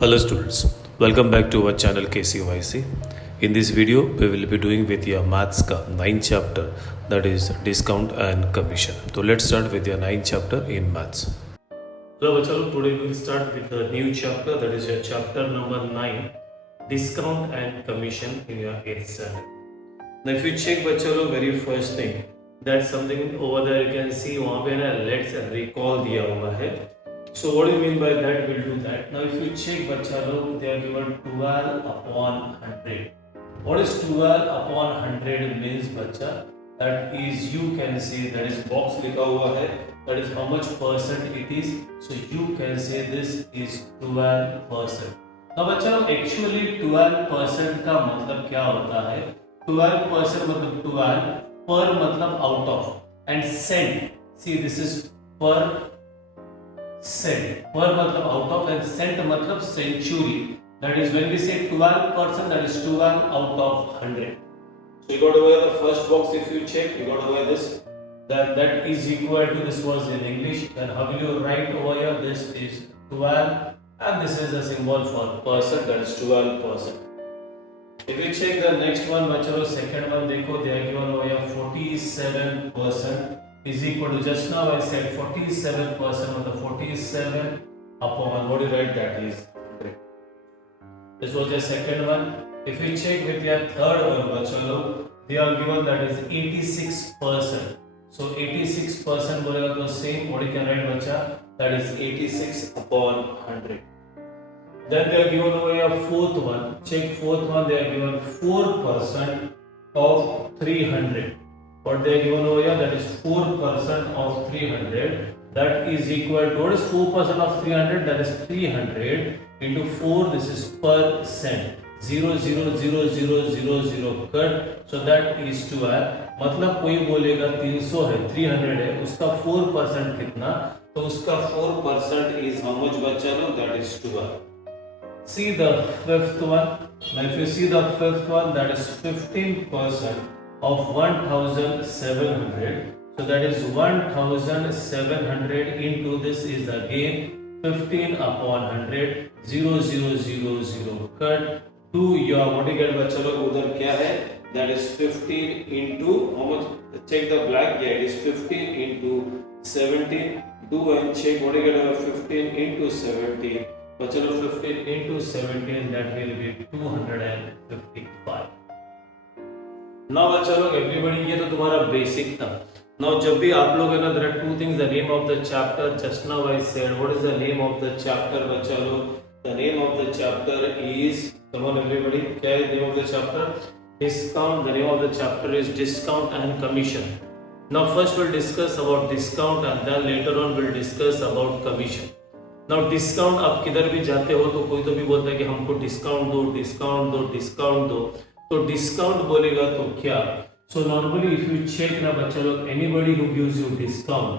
Hello students, welcome back to our channel KCYC. In this video, we will be doing with your maths ka 9th chapter, that is discount and commission. So let's start with your 9th chapter in maths. Hello bachalo, today we will start with the new chapter, that is your chapter number 9, discount and commission in your 8th standard. Now if you check bachalo, very first thing, that's something over there you can see वहाँ पे ना let's recall दिया हुआ है. So what do you mean by that? We'll do that. Now if you check बच्चा लोग, they are given 12 upon 100. What is 12 upon 100 means बच्चा? That is you can say that is box लिखा हुआ है. That is how much percent it is. So you can say this is 12%. now बच्चा लोग actually 12% का मतलब क्या होता है? 12% मतलब 12 per मतलब out of and cent. See this is per cent. Per मतलब out of and cent मतलब century. That is when we say 12%, that is 12 out of 100. So you got over the first box. If you check, you got over this. Then that is equal to, this was in English. Then how will you write over here? This is 12 and this is a symbol for percent, that is 12%. If you check the next one, bachalo second one देखो, they are given over here 47% is equal to, just now I said 47% of the 47 upon, what do you write, that is 100. This was the second one. If you check with your third one bachalo, they are given that is 86%. So 86% बोलेगा तो same, what you can write बच्चा, that is 86 upon 100. Then they are given over here fourth one. Check fourth one, they are given 4% of 300. What they are given over here, that is 4% of 300. That is equal to, what is 4% of 300? That is 300 into 4. This is percent. 0.00000 cut. So that is 12. मतलब कोई बोलेगा 300 है, 300 है, उसका 4% कितना? तो उसका 4% is how much बच्चा लोग? That is 12. See the fifth one. Now if you see the fifth one, that is 15% of 1700. So that is 1700 into, this is again 15 upon 100. 0.000 cut to your, what do you get बच्चा लोग? उधर क्या है? That is 15 into how much? Check the black. Yeah, it is 15 into 17. Do and check what do you get? 15 into 17. बच्चों 15 into 17, that will be 255. Now बच्चों everybody, ये तो तुम्हारा basic था. Now जब भी आप लोग है ना, there are two things. The name of the chapter, just now I said, what is the name of the chapter बच्चों? The name of the chapter is, come on everybody, क्या है name of the chapter? Discount. The name of the chapter is discount and commission. Now first we'll discuss about discount and then later on we'll discuss about commission. Now discount, आप किधर भी जाते हो तो कोई तो भी बोलता है कि हमको डिस्काउंट दो, डिस्काउंट दो, डिस्काउंट दो. तो डिस्काउंट बोलेगा तो क्या? So normally if you check ना बच्चा लोग, anybody who gives you discount,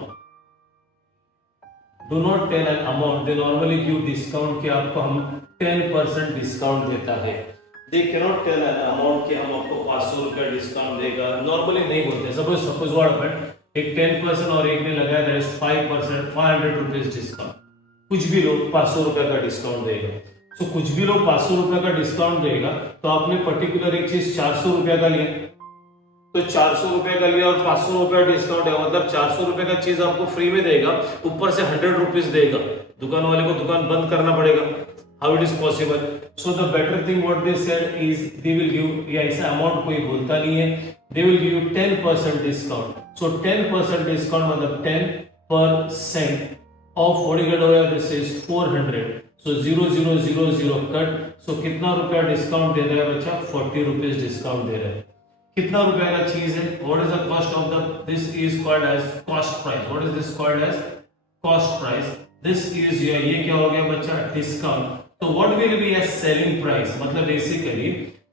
do not tell an amount. They normally give discount कि आपको हम 10% डिस्काउंट देता है. They can not tell an amount कि हम आपको 500 रुपया डिस्काउंट देगा. नॉर्मली नहीं बोलते. सपोज व्हाट हैपेंड, एक 10% और एक ने लगाया, दैट इज 5%, 500 रुपीस डिस्काउंट. कुछ भी लोग 500 रुपए का डिस्काउंट देगा. सो कुछ भी लोग 500 रुपए का डिस्काउंट देगा, तो आपने पर्टिकुलर एक चीज 400 रुपए का लिया, तो 400 रुपए का लिया और 500 रुपए डिस्काउंट है, मतलब 400 रुपए का चीज आपको फ्री में देगा, ऊपर से 100 रुपीज देगा. दुकान वाले को दुकान बंद करना पड़ेगा. How it is possible? So the better thing what they said is, they will give, या ऐसा अमाउंट कोई बोलता नहीं है, they will give you 10% discount. So 10% discount मतलब 10% of what you get over here, this is 400. So 0.000 cut. So कितना रुपया discount दे रहा है बच्चा? 40 रुपीज डिस्काउंट दे रहा है. कितना रुपया का चीज है? What is the cost of the? This is called as cost price. What is this called as? Cost price. This is your, ये क्या हो गया बच्चा? डिस्काउंट. तो what will be a selling price? मतलब बेसिकली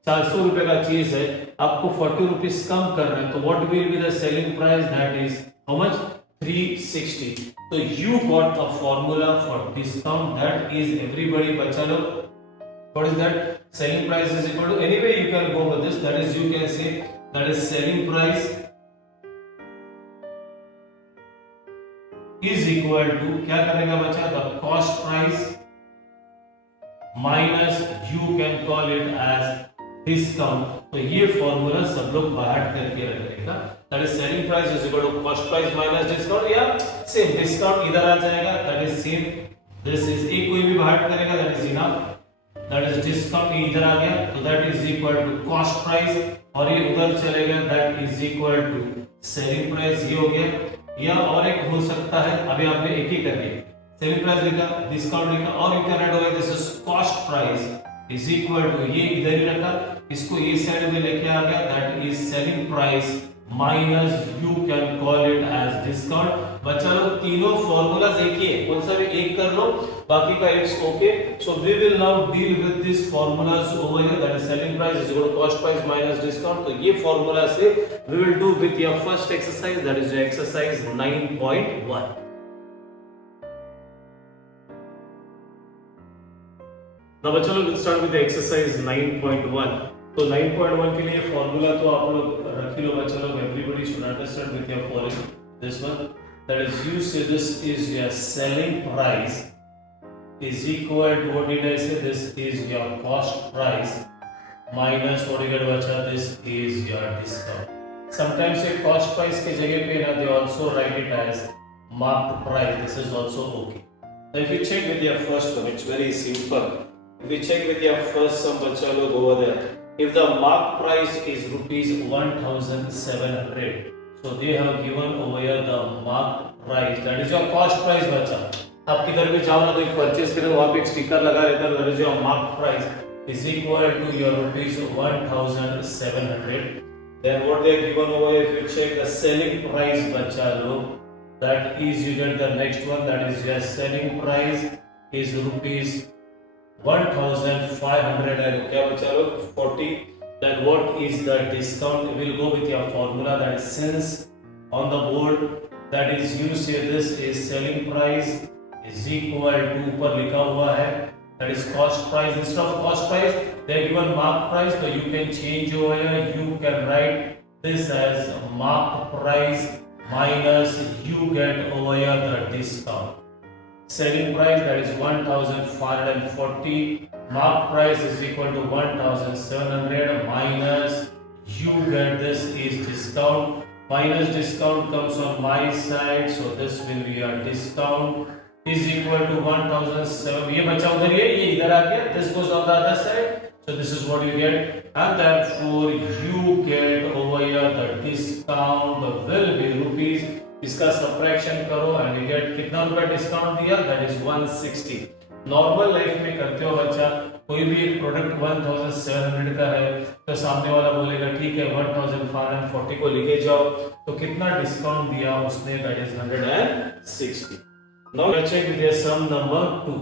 400 रुपए का चीज है, आपको 40 रुपीज कम कर रहे हैं, तो what will be the selling price? That is how much? 360. So you got a formula for discount, that is everybody बच्चा लोग, what is that? Selling price is equal to, anyway you can go with this, that is you can say that is selling price is equal to, क्या करेगा बच्चा? The cost price minus you can call it as discount. तो ये formula सब लोग बाहर करके रखेगा, that is selling price is equal to cost price minus discount, या सेम डिस्काउंट इधर आ जाएगा, that is same this is एक कोई भी बाहर करेगा that is enough, that is discount इधर आ गया तो that is equal to cost price, और ये उधर चलेगा that is equal to selling price, ये हो गया। या और एक हो सकता है, अभी आपने एक ही कर दिया, सेलिंग प्राइस लिखा, डिस्काउंट लिखा, और you can add over this is cost price is equal to, ये इधर ही रखा, इसको ये साइड में लेके आ गया, that is selling price minus you can call it as discount. बच्चा लोग तीनों फॉर्मूलाज एक ही है, कौन सा भी एक कर लो, बाकी का it's okay. So we will now deal with this formulas over here, that is selling price is equal to cost price minus discount. तो ये फॉर्मूला से we will do with your first exercise, that is exercise 9.1। Now बच्चों लोग let's start with the exercise 9.1। तो 9.1 के लिए formula तो आप लोग रख ही लो बच्चों लोग, everybody should understand with your following this one, that is you say this is your selling price is equal to, what did I say, this is your cost price minus what you get बच्चा, this is your discount। sometimes ये cost price के जगह पे ना they also write it as marked price, this is also okay। now if you check with your first one, it's very simple। if you check with your first sum बच्चा लोग over there, if the mark price is rupees 1700, so they have given over here the mark price, that is your cost price बच्चा। आप किधर भी जाओ ना कोई purchase करो, वहाँ पे एक स्टिकर लगा रहता है, that is your mark price is equal to your rupees 1700। then what they have given over here, if you check the selling price बच्चा लोग, that is you get the next one, that is your selling price is rupees 1500 and क्या बचा लो 40। then what is the discount, we will go with your formula, that is since on the board, that is you say this is selling price is equal to, ऊपर लिखा हुआ है that is cost price, instead of cost price they have given mark price, so you can change over here, you can write this as mark price minus you get over here the discount। selling price that is 1540, mark price is equal to 1700 minus you get this is discount, minus discount comes on my side, so this will be a discount is equal to 1700, ये बचा उधर, ये इधर आ गया, this goes on the other side, so this is what you get, and therefore you get over here the discount will be rupees, इसका subtraction करो and you get कितना रुपया डिस्काउंट दिया, दैट इज 160। नॉर्मल लाइफ में करते हो बच्चा, कोई भी एक प्रोडक्ट 1700 का है तो सामने वाला बोलेगा ठीक है 1540 को लेके जाओ, तो कितना डिस्काउंट दिया उसने, that is 160। Now let's check with some number 2,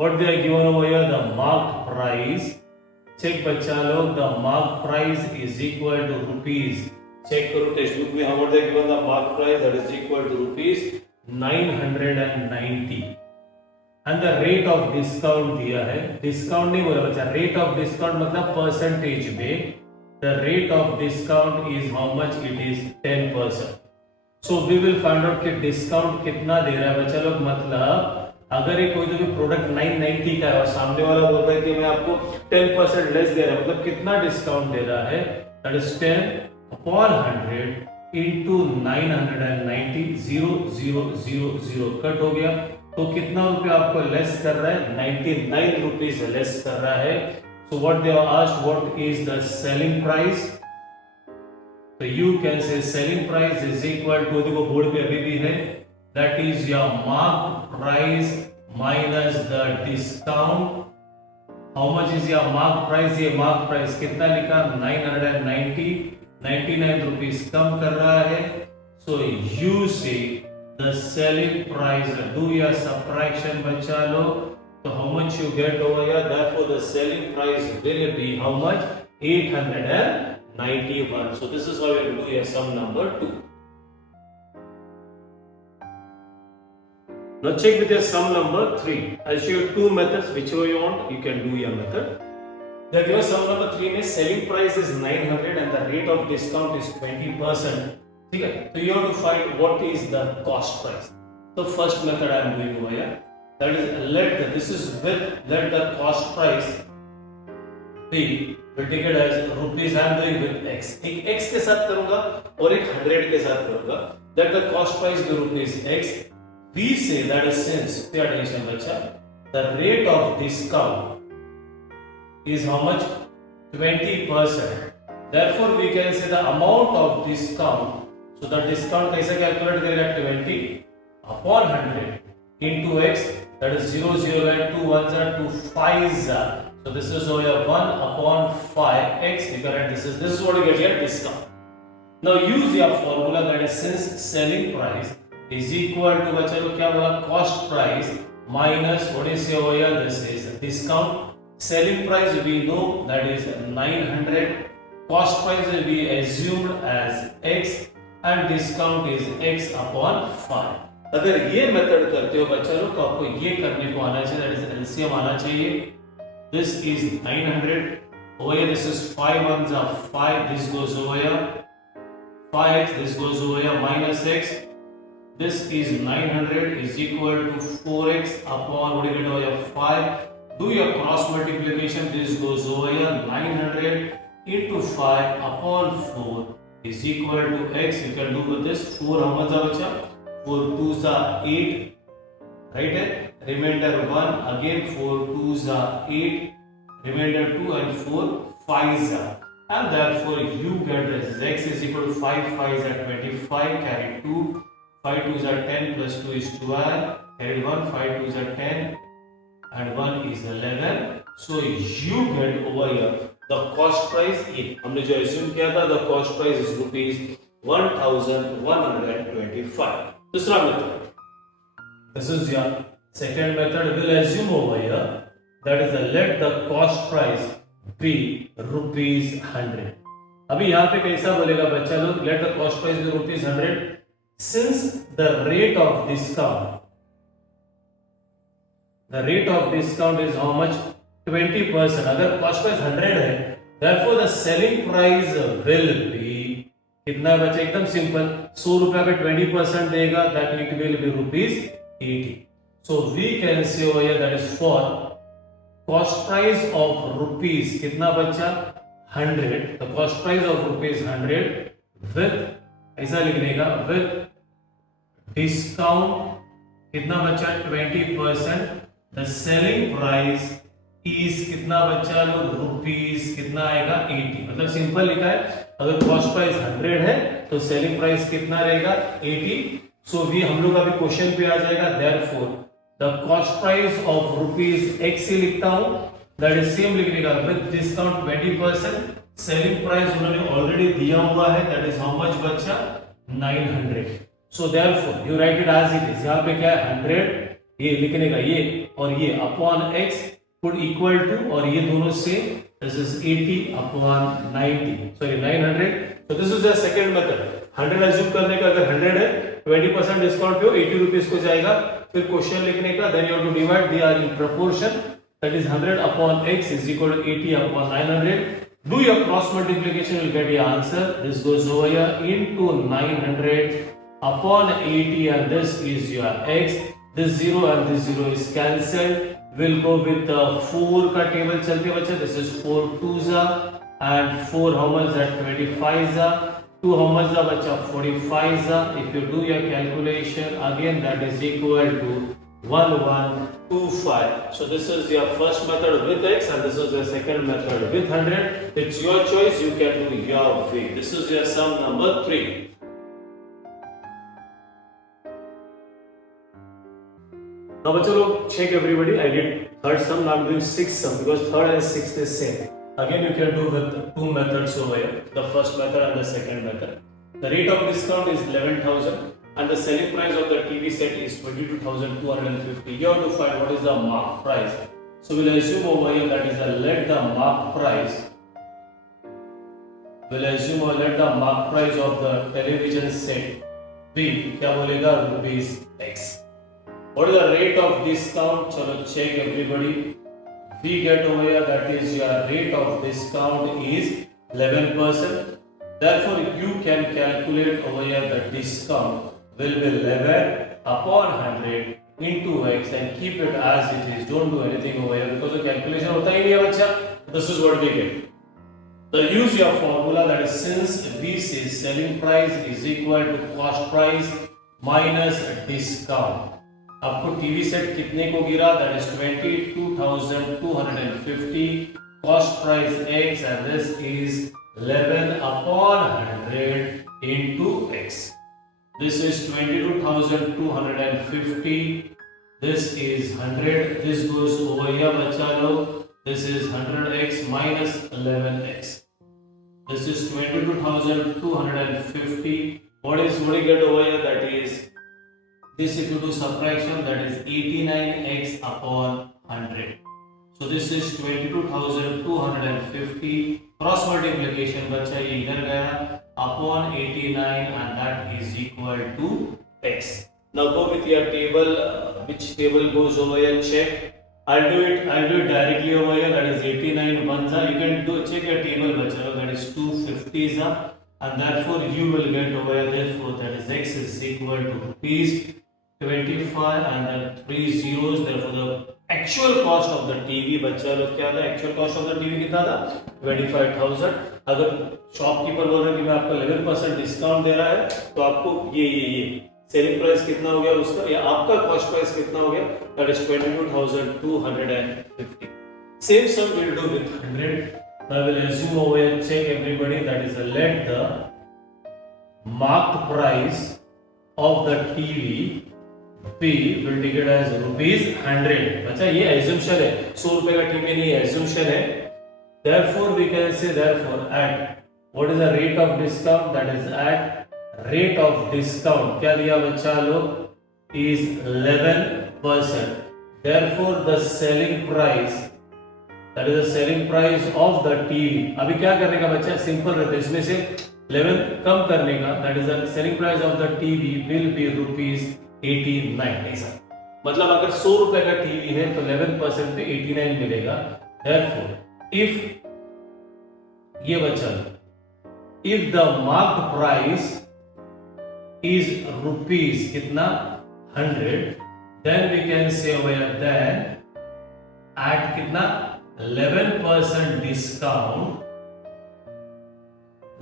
what they are given over here, the mark price, check बच्चा लोग, the mark price is equal to rupees, चेक करो टेक्स्ट बुक में, how much they given the mark price, that is equal to rupees 990 and the rate of discount दिया है, discount नहीं बोला बच्चा, रेट ऑफ डिस्काउंट मतलब परसेंटेज में, the rate of discount is how much, it is 10%। so we will find out कि discount कितना दे रहा है बच्चा लोग, मतलब अगर ये कोई तो भी प्रोडक्ट 990 का है और सामने वाला बोल रहा है कि मैं आपको 10% लेस दे रहा हूं, मतलब कितना डिस्काउंट दे रहा है, that is 10 upon 100 into 990, 0000 cut हो गया, तो कितना रुपया आपको लेस कर रहा है, 99 रुपीज लेस कर रहा है। so what they are asked, what is the selling price, so you can say selling price is equal to, देखो बोर्ड पे अभी भी है, that is your mark price minus the discount। how much is your mark price, ये mark price कितना लिखा, 990, 99 rupees कम कर रहा है, so you say the selling price, do your subtraction बच्चा लो, so how much you get over here, therefore the selling price will be how much, 891, so this is how you do your sum number 2। now check with your sum number 3, I'll show you two methods, whichever you want you can do your method। The given sum number 3 में selling price is 900 and the rate of discount is 20%, ठीक है, so you have to find what is the cost price। so first method I am doing over here, that is this is let the cost price be, will take it as rupees. I am doing with x, एक x के साथ करूंगा और एक 100 के साथ करूंगा. Let the cost price be rupees x. We say that is since, pay attention बच्चा, the rate of discount is how much? 20%. Therefore we can say the amount of discount. So the discount कैसे calculate करेगा? 20 upon 100 into x, that is 0 0 and 2 1s are 2 5s are. So this is over 1 upon 5x. You can write this is what you get here, discount. Now use your formula, that is since selling price is equal to बच्चा लोग क्या बोला? Cost price minus what is over here? This is discount. Selling price we know that is 900. Cost price will be assumed as x and discount is x upon 5. अगर ये method करते हो बच्चा लोग तो आपको ये करने को आना चाहिए, that is LCM आना चाहिए. This is 900. Over here, this is 5 ones are 5. This goes over here. 5x. This goes over here. Minus x. This is 900 is equal to 4x upon what do you get over here? 5. Do your cross multiplication. This goes over here. 900 into 5 upon 4 is equal to x. You can do with this. 4 how much are bacha? 4 2s are 8. Right? Remainder 1, again 4 2s are 8, remainder 2 and 4 5s are, and therefore you get this x is equal to 5 5s are 25, carry 2, 5 2s are 10 plus 2 is 12, carry 1, 5 2s are 10 and 1 is 11. So you get over here the cost price in, हमने जो assume किया था, the cost price is rupees 1125. दूसरा method, this is your second method. Will assume over here that is let the cost price be rupees 100. अभी यहाँ पे कैसा बोलेगा बच्चा लोग? Let the cost price be rupees 100 since the rate of discount is how much? 20%. अगर cost price 100 है, therefore the selling price will be कितना बच्चा? एकदम सिंपल, 100 रुपया पे 20% देगा, that it will be rupees 80. So we can say over here that is for cost price of rupees कितना बच्चा? 100. The cost price of rupees 100 with ऐसा लिखने का with discount कितना बच्चा? 20%. The selling price is कितना बच्चा लोग? रुपीस कितना आएगा? 80. मतलब सिंपल लिखा है, अगर cost price 100 है तो selling price कितना रहेगा? 80. So we हम लोग अभी क्वेश्चन पे आ जाएगा, therefore the cost price of rupees x ही लिखता हूँ, that is same लिखने का with discount 20%. selling price उन्होंने already दिया हुआ है, that is how much बच्चा? 900. So therefore you write it as it is. यहाँ पे क्या है? 100 ये लिखने का, ये और ये upon x put equal to, और ये दोनों same, this is 80 upon 90, sorry 900. So this is the second method. 100 assume करने का, अगर 100 है 20% डिस्काउंट पे 80 रुपीस को जाएगा. फिर क्वेश्चन लिखने का, then you have to divide, they are in proportion, that is 100 upon x is equal to 80 upon 900. Do your cross multiplication, you will get your answer. This goes over here into 900 upon 80 and this is your x. This 0 and this 0 is cancelled. We'll go with the 4 का table चलते बच्चे. This is 4 2s and 4 how much? That 25s. 2 how much the bacha? 45s. If you do your calculation again, that is equal to 1125. So this is your first method with x and this is your second method with 100. It's your choice, you can do your way. This is your sum number 3. Now bacha log check everybody, I did third sum, now I'm doing sixth sum because third and sixth is same. Again you can do with two methods over here, the first method and the second method. The rate of discount is 11,000 and the selling price of the TV set is 22,250. You have to find what is the mark price. So we'll assume over here that is let the mark price of the television set be क्या बोलेगा? rupees x. What is the rate of discount? चलो check everybody. We get over here that is your rate of discount is 11%. Therefore you can calculate over here the discount will be 11 upon 100 into x and keep it as it is. Don't do anything over here because the calculation होता ही नहीं है बच्चा. This is what we get. So use your formula, that is since VC selling price is equal to cost price minus discount. आपको TV set कितने को गिरा? That is 22,250. Cost price x and this is 11 upon 100 into x. This is 22,250. This is 100. This goes over here, बच्चा लोग. This is 100x minus 11x. This is 22,250. What do you get over here? That is this, if you do subtraction, that is 89x upon 100. So this is 22,250. Cross multiplication बच्चा ये इधर गया upon 89 and that is equal to x. Now go with your table. Which table goes over here? Check. I'll do it directly over here. That is 89 ones. You can check your table बच्चा. That is 250s and therefore you will get over here. Therefore that is x is equal to rupees 25 and then 3 zeros. Therefore the actual cost of the TV बच्चा लोग क्या था? Actual cost of the TV कितना था? 25,000. अगर shopkeeper बोल रहे हैं कि मैं आपको 11% डिस्काउंट दे रहा है तो आपको ये सेलिंग प्राइस कितना हो गया उसका, या आपका कॉस्ट प्राइस कितना हो गया? That is 22,250. Same sum will do with 100. I will assume over here, check everybody, that is let the marked price of the TV P will take it as rupees 100. बच्चा ये assumption है, 100 रुपए का TV नहीं है, assumption है. Therefore we can say therefore at what is the rate of discount? That is at rate of discount क्या दिया बच्चा लोग? Is 11%. Therefore the selling price, that is the selling price of the TV. अभी क्या करने का बच्चा? Simple रहता है, इसमें से 11 कम करने का. That is the selling price of the TV will be rupees 89. ऐसा मतलब अगर 100 रुपए का टीवी है तो 11% पे 89 मिलेगा. Therefore if ये बच्चा if the marked price is rupees कितना 100, then we can say over here then at कितना 11% discount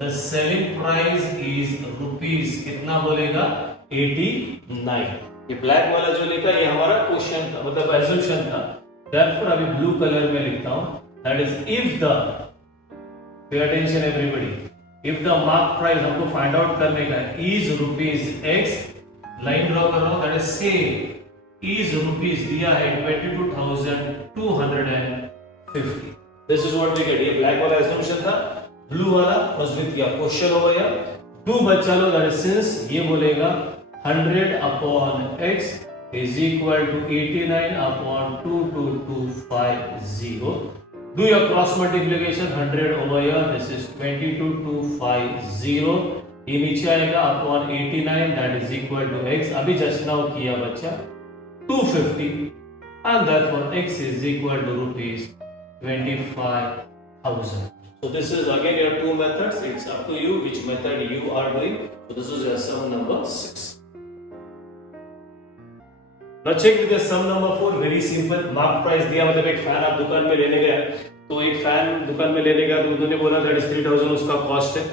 the selling price is rupees कितना बोलेगा 89. ये ब्लैक वाला जो लिखा ये हमारा क्वेश्चन था, मतलब assumption था. Therefore अभी ब्लू कलर में लिखता हूं, that is if the, pay attention everybody, if the mark price हमको फाइंड आउट करने का is rupees x, line draw कर रहा हूं, that is say is rupees दिया है 22,250. This is what we get. ये ब्लैक वाला assumption था, ब्लू वाला was with your question over here. Do बच्चा लो, that is since ये बोलेगा 100 upon x is equal to 89 upon 22,250. Do your cross multiplication. 100 over here, this is 22,250. ये नीचे आएगा upon 89, that is equal to x. अभी just now किया बच्चा 250 and therefore x is equal to rupees 25,000. So this is again your two methods. It's up to you which method you are doing. So this is your sum number 6. Now check with the sum number 4. Very simple. Mark price दिया, मतलब एक fan आप दुकान में लेने गए तो एक फैन दुकान में लेने गया तो उन्होंने बोला that is 3,000 उसका कॉस्ट है.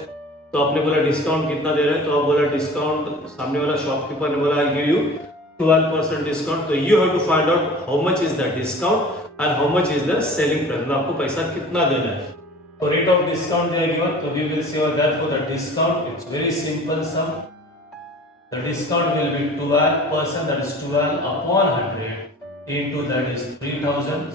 तो आपने बोला डिस्काउंट कितना दे रहे हैं, तो आप बोला डिस्काउंट, सामने वाला शॉपकीपर ने बोला I'll give you 12% डिस्काउंट. तो you have to find out how much is the discount and how much is the selling price. मतलब आपको पैसा कितना देना है. तो रेट ऑफ डिस्काउंट दिया गिवन, तो we will say therefore the discount, it's very simple sum. The discount will be 12%, that is 12 upon 100 into that is 3,000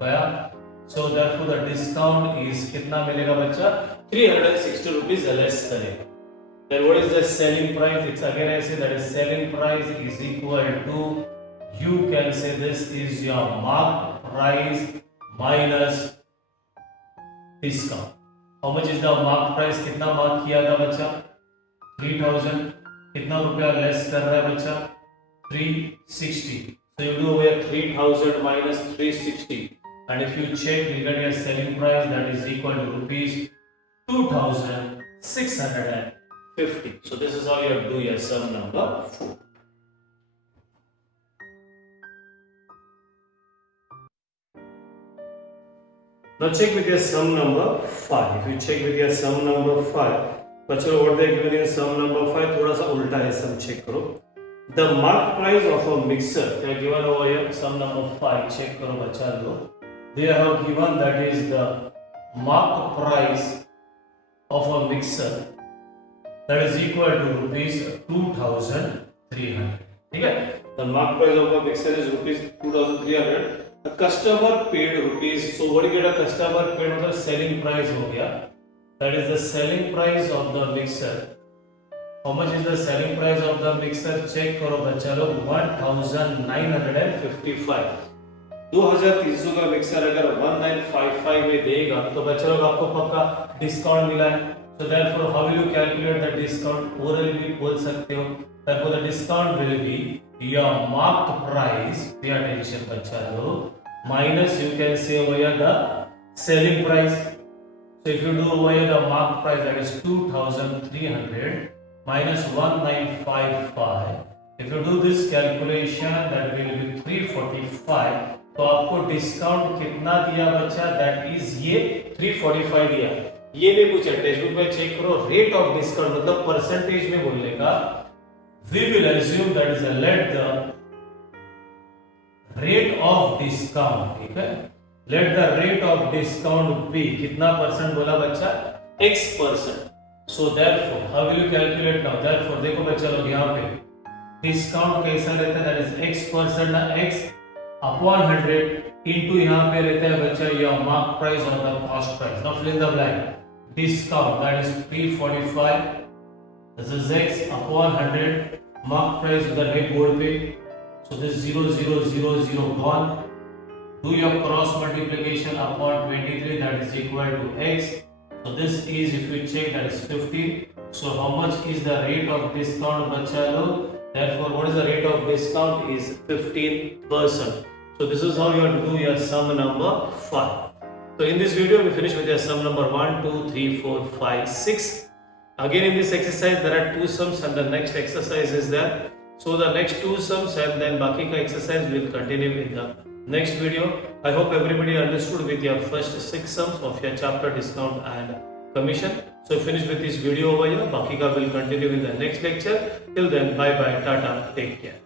गया. So therefore the discount is कितना मिलेगा बच्चा? 360 rupees less करेगा. Then what is the selling price? It's again I say that is selling price is equal to, you can say this is your marked price minus discount. How much is the marked price? कितना mark किया था बच्चा? 3,000. कितना रुपया less कर रहा है बच्चा? 360. So you do over 3,000 minus 360, and if you check, you get your selling price that is equal to rupees 2,650. So this is how you have to do your sum number 4. Now check with your sum number 5. If you check with your sum number 5, बच्चों what they are given in sum number 5 थोड़ा सा उल्टा है sum check करो. The mark price of a mixer they are given over here sum number 5 check करो बच्चा लोग. They have given that is the mark price of a mixer that is equal to rupees 2,300. ठीक है? The mark price of a mixer is rupees 2,300. The customer paid rupees. So what you get a customer paid मतलब selling price हो गया. That is the selling price of the mixer. How much is the selling price of the mixer? Check करो बच्चा लोग 1,955. 2,300 का mixer अगर 1,955 में देगा तो बच्चा लोग आपको पक्का डिस्काउंट मिला है. So therefore, how will you calculate the discount? Orally भी बोल सकते हो. Therefore, the discount will be your marked price. Pay attention, बच्चा लोग. Minus you can say over here the selling price. So if you do over here the marked price that is 2,300 minus 1,955. If you do this calculation that will be 345. तो आपको discount कितना दिया बच्चा? That is ये 345 दिया. ये नहीं पूछा टेक्स्ट बुक में चेक करो. रेट ऑफ डिस्काउंट मतलब परसेंटेज में बोलने का. We will assume that is a let the rate of discount. ठीक है? Let the rate of discount be कितना परसेंट बोला बच्चा? X%. So therefore, how will you calculate now? Therefore देखो बच्चा लोग यहाँ पे डिस्काउंट कैसा रहता है? That is X% ना X upon 100 into यहाँ पे रहता है बच्चा your mark price or the cost price. Now fill in the blank. Discount that is 345. This is X upon 100. Mark price उधर है बोर्ड पे. So this 0,000 gone. Do your cross multiplication upon 23 that is equal to X. So this is if you check that is 50. So how much is the rate of discount बच्चा लोग? Therefore what is the rate of discount is 15%. So this is how you have to do your sum number 5. So in this video we finish with your sum number 1, 2, 3, 4, 5, 6. Again in this exercise there are 2 sums and the next exercise is there. So the next 2 sums and then बाकी का exercise will continue in the next video. I hope everybody understood with your first 6 sums of your chapter discount and commission. So finish with this video over here. बाकी का will continue in the next lecture. Till then bye bye, tata, take care.